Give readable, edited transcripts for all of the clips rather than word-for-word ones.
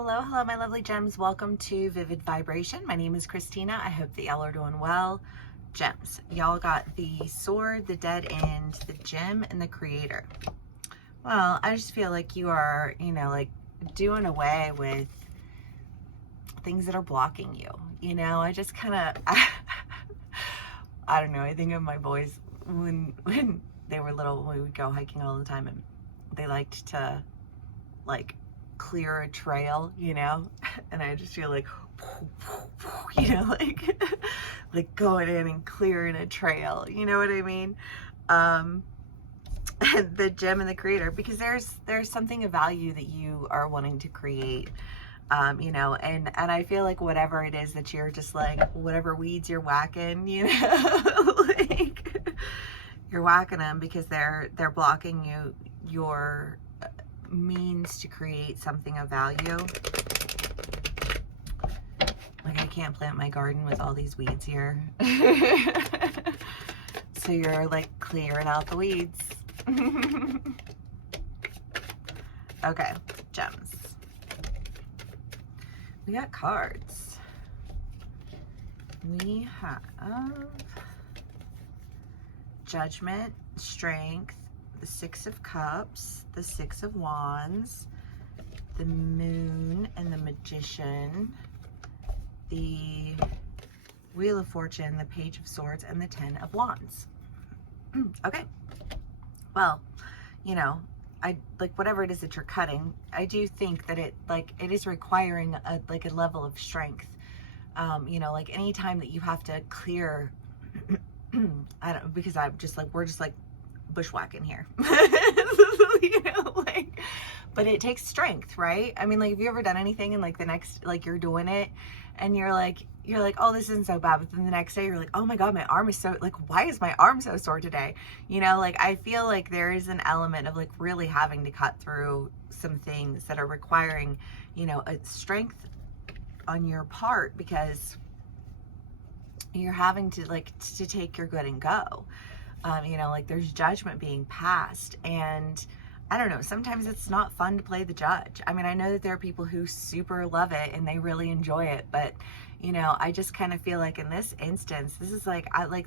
Hello, my lovely gems. Welcome to Vivid Vibration. My name is Christina. I hope that y'all are doing well. Gems, y'all got the Sword, the Dead End, the Gem, and the Creator. Well, I just feel like you are, like doing away with things that are blocking you. I just kind of, I don't know. I think of my boys when they were little, we would go hiking all the time, and they liked to clear a trail, and I just feel like like going in and clearing a trail, you know what I mean? The gem and the creator, because there's something of value that you are wanting to create, and I feel like whatever it is that you're just like, whatever weeds you're whacking, like you're whacking them because they're blocking your means to create something of value. Like, I can't plant my garden with all these weeds here. So you're like clearing out the weeds. Okay, gems. We got cards. We have Judgment, Strength, the Six of Cups, the Six of Wands, the Moon and the Magician, the Wheel of Fortune, the Page of Swords, and the Ten of Wands. Okay. Well, I like whatever it is that you're cutting, I do think that it is requiring a level of strength. Like anytime that you have to clear I don't, because I'm just like, we're just like bushwhacking here. But it takes strength, right? I mean, like, have you ever done anything and the next, you're doing it and you're like, oh, this isn't so bad, but then the next day you're like, oh my god, my arm is so, why is my arm so sore today? I feel like there is an element of really having to cut through some things that are requiring a strength on your part, because you're having to to take your good and go. There's judgment being passed, and I don't know, sometimes it's not fun to play the judge. I mean, I know that there are people who super love it and they really enjoy it, but I just kind of feel like in this instance, this is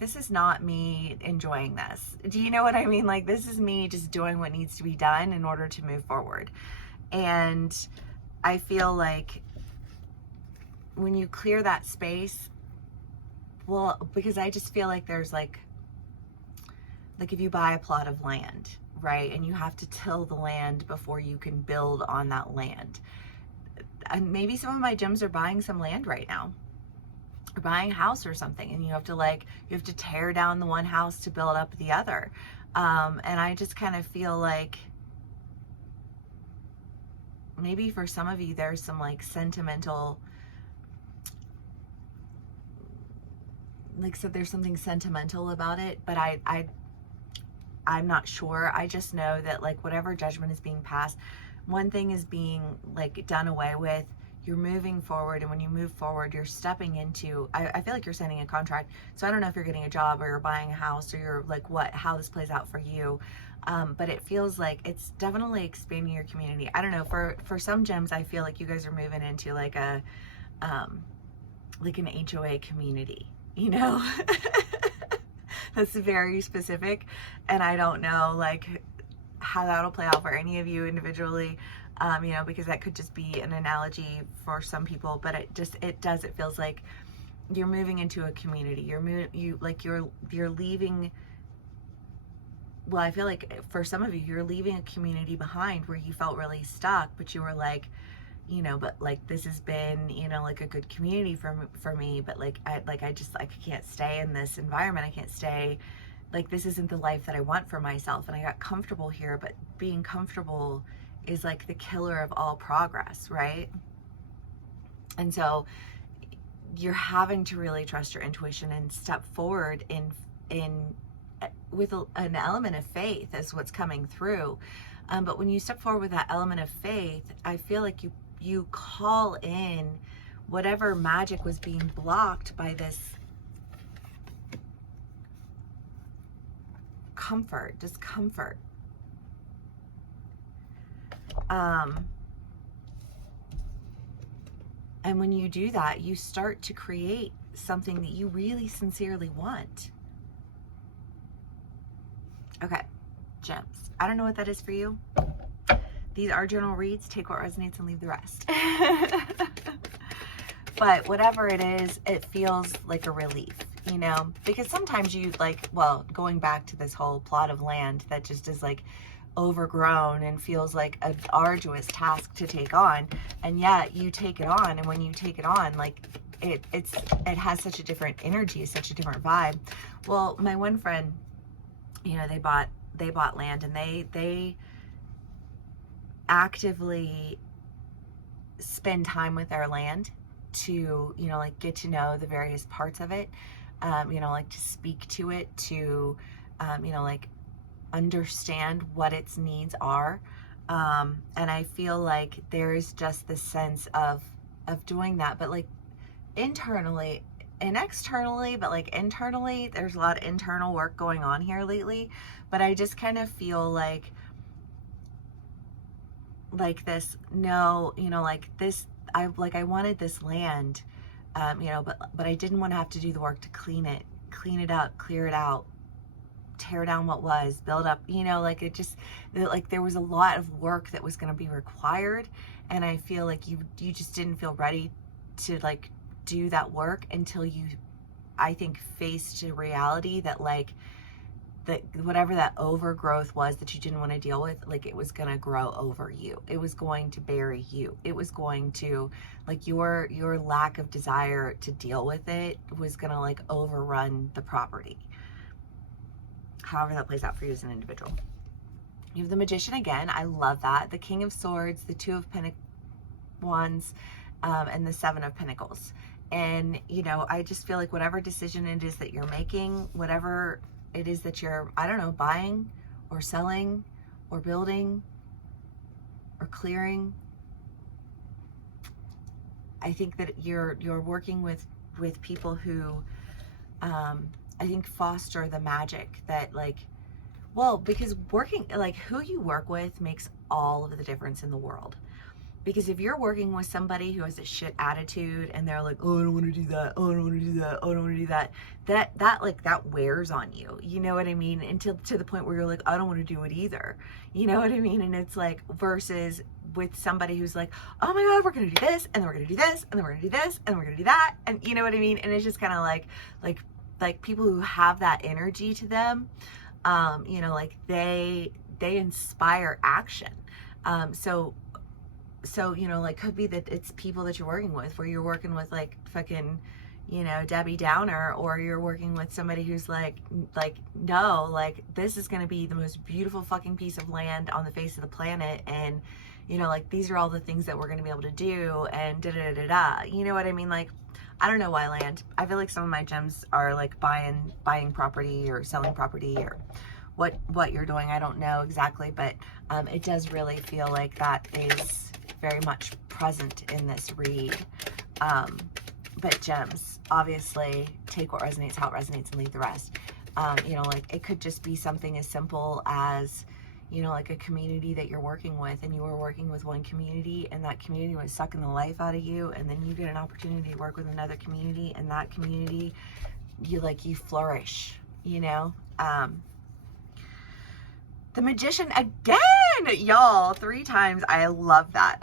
this is not me enjoying this. Do you know what I mean? This is me just doing what needs to be done in order to move forward. And I feel like when you clear that space, well, because I just feel like there's if you buy a plot of land, right, and you have to till the land before you can build on that land. And maybe some of my gems are buying some land right now, or buying a house or something, and you have to tear down the one house to build up the other. And I just kind of feel like maybe for some of you there's some sentimental, so there's something sentimental about it, but I'm not sure. I just know that whatever judgment is being passed, one thing is being done away with. You're moving forward, and when you move forward, you're stepping into, I feel like you're signing a contract. So I don't know if you're getting a job or you're buying a house, or you're how this plays out for you. But it feels like it's definitely expanding your community. I don't know, for some gems, I feel like you guys are moving into an HOA community, That's very specific, and I don't know how that'll play out for any of you individually, because that could just be an analogy for some people, but it feels like you're moving into a community. You're leaving. Well, I feel like for some of you, you're leaving a community behind where you felt really stuck, but you were but this has been, a good community for me, but I can't stay in this environment. I can't stay, this isn't the life that I want for myself. And I got comfortable here, but being comfortable is the killer of all progress, right? And so you're having to really trust your intuition and step forward with an element of faith is what's coming through. But when you step forward with that element of faith, I feel like you call in whatever magic was being blocked by this discomfort. And when you do that, you start to create something that you really sincerely want. Okay, gems. I don't know what that is for you. These are journal reads. Take what resonates and leave the rest. But whatever it is, it feels like a relief, you know? Because sometimes you like, well, going back to this whole plot of land that just is like overgrown and feels like an arduous task to take on, and yet you take it on, and when you take it on, like it has such a different energy, such a different vibe. Well, my one friend, you know, they bought land, and they actively spend time with their land to, you know, like get to know the various parts of it, you know, like to speak to it, to, you know, like understand what its needs are. And I feel like there is just this sense of doing that, but like internally and externally, but like internally, there's a lot of internal work going on here lately. But I just kind of feel like this, no, you know, like this, I wanted this land, you know, but I didn't want to have to do the work to clean it up, clear it out, tear down what was, build up, you know, like it just, like there was a lot of work that was going to be required. And I feel like you just didn't feel ready to like do that work until you, I think, faced to reality that like, that whatever that overgrowth was that you didn't want to deal with, like it was going to grow over you. It was going to bury you. It was going to, like, your lack of desire to deal with it was going to like overrun the property. However that plays out for you as an individual. You have the Magician again. I love that. The King of Swords, the Two of Wands, and the Seven of Pentacles. And, you know, I just feel like whatever decision it is that you're making, whatever it is that you're, I don't know, buying or selling or building or clearing, I think that you're working with people who, I think, foster the magic that, like, well, because working, like, who you work with makes all of the difference in the world. Because if you're working with somebody who has a shit attitude and they're like, oh, I don't want to do that, oh, I don't want to do that, oh, I don't want to do that, that like, that wears on you. You know what I mean? Until to the point where you're like, I don't want to do it either. You know what I mean? And it's like, versus with somebody who's like, oh my God, we're going to do this, and then we're going to do this, and then we're going to do this, and then we're going to do that. And you know what I mean? And it's just kind of like people who have that energy to them, you know, like they inspire action. So, you know, like, could be that it's people that you're working with, where you're working with like fucking, you know, Debbie Downer, or you're working with somebody who's like, no, like, this is going to be the most beautiful fucking piece of land on the face of the planet. And, you know, like, these are all the things that we're going to be able to do, and da da da da. You know what I mean? Like, I don't know why land. I feel like some of my gems are like buying property or selling property, or what you're doing. I don't know exactly, but it does really feel like that is very much present in this read. But gems, obviously, take what resonates, how it resonates, and leave the rest. You know, like, it could just be something as simple as, you know, like a community that you're working with, and you were working with one community, and that community was sucking the life out of you, and then you get an opportunity to work with another community, and that community, you flourish, you know? The Magician again, y'all, 3 times. I love that.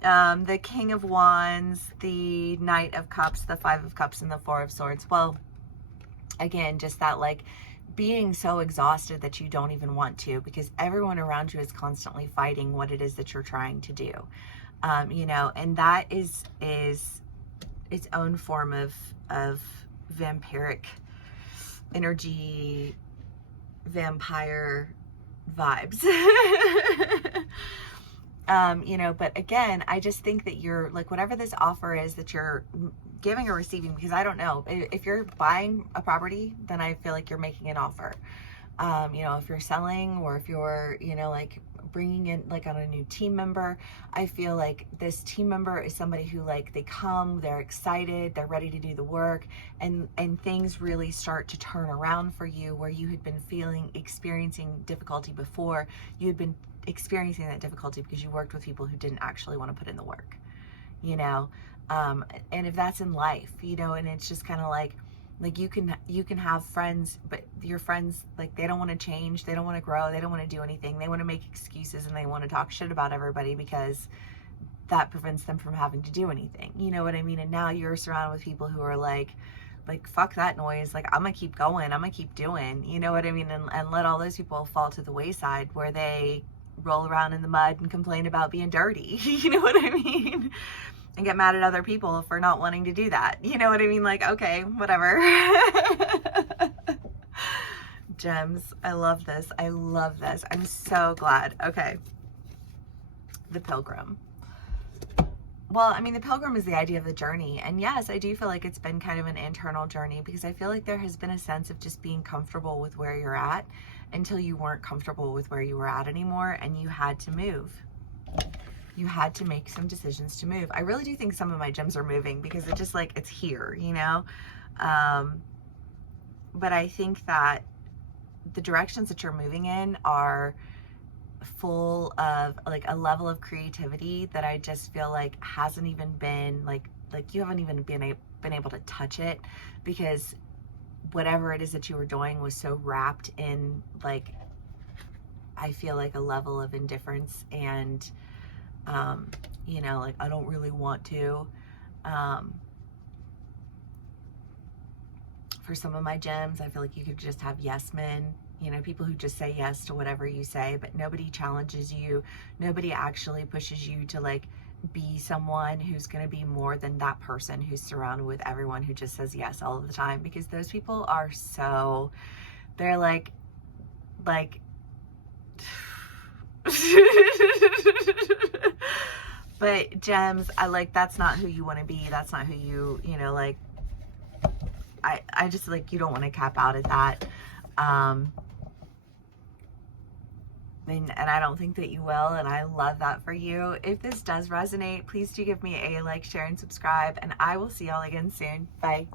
The King of Wands, the Knight of Cups, the Five of Cups, and the Four of Swords. Well, again, just that, like, being so exhausted that you don't even want to, because everyone around you is constantly fighting what it is that you're trying to do. You know, and that is its own form of vampiric energy, vampire vibes. You know, but again, I just think that you're like, whatever this offer is that you're giving or receiving, because I don't know, if you're buying a property, then I feel like you're making an offer. You know, if you're selling, or if you're, you know, like bringing in like on a new team member, I feel like this team member is somebody who, like, they come, they're excited, they're ready to do the work, and things really start to turn around for you, where you had been experiencing difficulty before. You had been experiencing that difficulty because you worked with people who didn't actually want to put in the work. you know. And if that's in life, you know, and it's just kind of like you can have friends, but your friends, like, they don't want to change, they don't want to grow, they don't want to do anything, they want to make excuses, and they want to talk shit about everybody because that prevents them from having to do anything, you know what I mean? And now you're surrounded with people who are like fuck that noise, like, I'm gonna keep going, I'm gonna keep doing, you know what I mean? And let all those people fall to the wayside where they roll around in the mud and complain about being dirty. You know what I mean? And get mad at other people for not wanting to do that. You know what I mean? Like, okay, whatever. Gems, I love this. I love this. I'm so glad. Okay. The Pilgrim. Well, I mean, the Pilgrim is the idea of the journey. And yes, I do feel like it's been kind of an internal journey, because I feel like there has been a sense of just being comfortable with where you're at until you weren't comfortable with where you were at anymore, and you had to move. You had to make some decisions to move. I really do think some of my gems are moving, because it's just like, it's here, you know? But I think that the directions that you're moving in are full of like a level of creativity that I just feel like hasn't even been like you haven't even been able to touch it, because whatever it is that you were doing was so wrapped in, like, I feel like a level of indifference and you know, like, I don't really want to. For some of my gems, I feel like you could just have yes men, you know, people who just say yes to whatever you say, but nobody challenges you. Nobody actually pushes you to, like, be someone who's going to be more than that person who's surrounded with everyone who just says yes all of the time, because those people are so, they're like but gems, I like, that's not who you want to be. That's not who you know, like, I just, like, you don't want to cap out at that. And I don't think that you will, and I love that for you. If this does resonate, please do give me a like, share, and subscribe, and I will see y'all again soon. Bye.